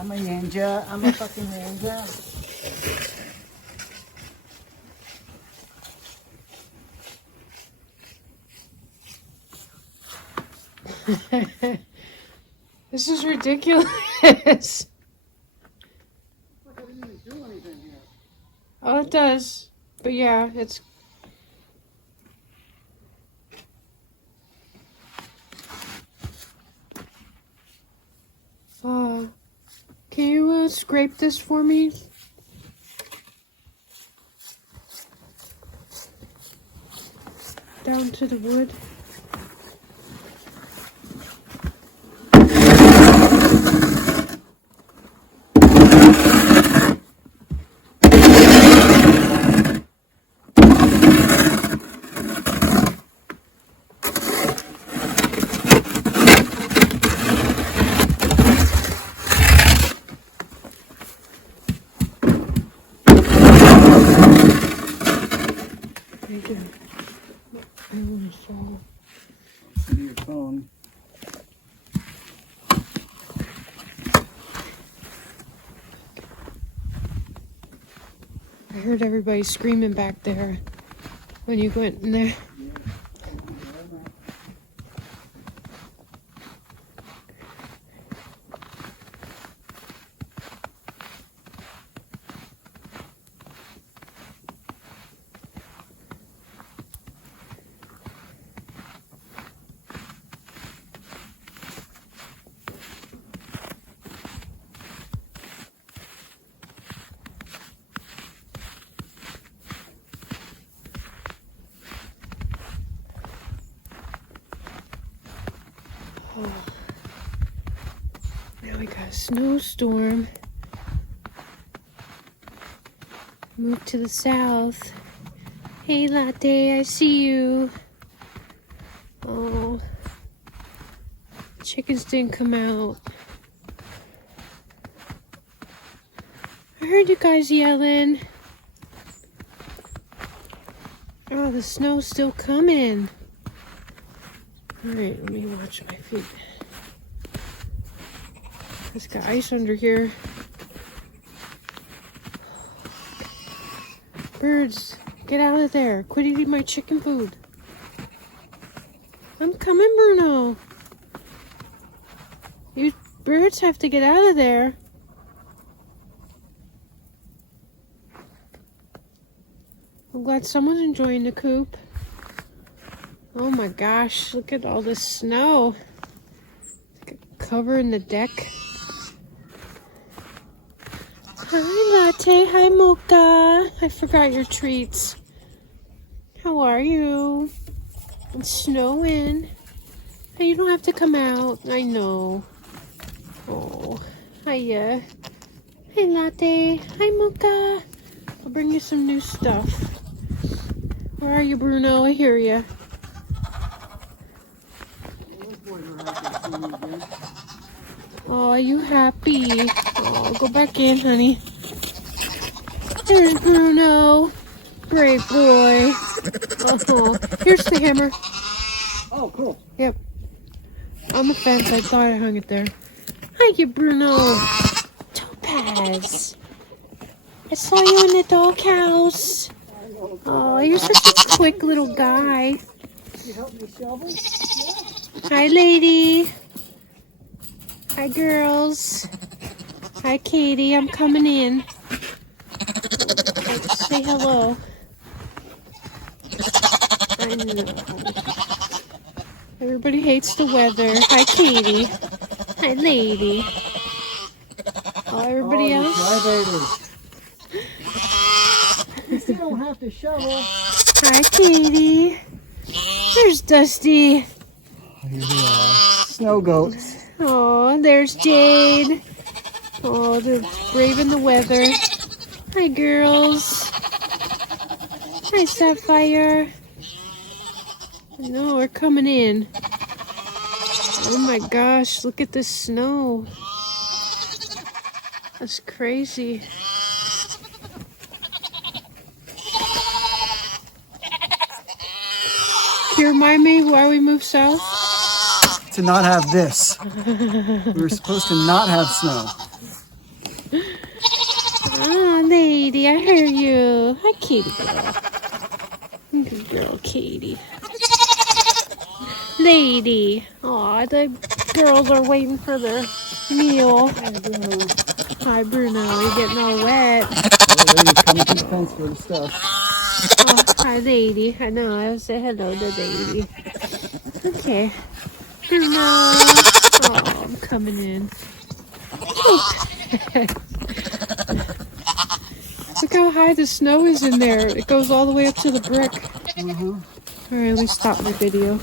I'm a ninja. I'm a fucking ninja. This is ridiculous. Oh, it does. But yeah, it's... can you scrape this for me? Down to the wood. To your phone. I heard everybody screaming back there when you went in there. Oh. Now we got a snowstorm. Move to the south. Hey, Latte, I see you. Oh, chickens didn't come out. I heard you guys yelling. Oh, the snow's still coming. Alright, let me watch my feet. It's got ice under here. Birds, get out of there. Quit eating my chicken food. I'm coming, Bruno. You birds have to get out of there. I'm glad someone's enjoying the coop. Oh my gosh, look at all this snow. Covering the deck. Hi, Latte. Hi, Mocha. I forgot your treats. How are you? It's snowing. Hey, you don't have to come out. I know. Oh, hiya. Hi, Latte. Hi, Mocha. I'll bring you some new stuff. Where are you, Bruno? I hear you. Oh, are you happy? Oh, go back in, honey. There's Bruno. Great boy. Oh, here's the hammer. Oh, cool. Yep. On the fence. I thought I hung it there. Hiya, Bruno. Topaz. I saw you in the doghouse. Oh, you're such a quick little guy. You help me shovel? Hi, lady. Hi, girls. Hi, Katie. I'm coming in. Say hello. I know. Everybody hates the weather. Hi, Katie. Hi, lady. Oh, everybody else? You still don't have to shovel. Hi, Katie. There's Dusty. Here we are. Snow goats. Oh, there's Jade. Oh, they're braving the weather. Hi, girls. Hi, Sapphire. No, we're coming in. Oh my gosh, look at this snow. That's crazy. Can you remind me why we moved south? To not have this. We were supposed to not have snow. Katie. I hear you. Hi, Katie girl. Good girl, Katie. Lady. Aw, the girls are waiting for their meal. Hi, Bruno. You're getting all wet. Oh, lady's coming to the fence for the stuff. Oh, hi, Lady. I know. I'll say hello to Lady. Okay. Bruno. Oh, I'm coming in. Look how high the snow is in there. It goes all the way up to the brick. Alright, let me stop my video.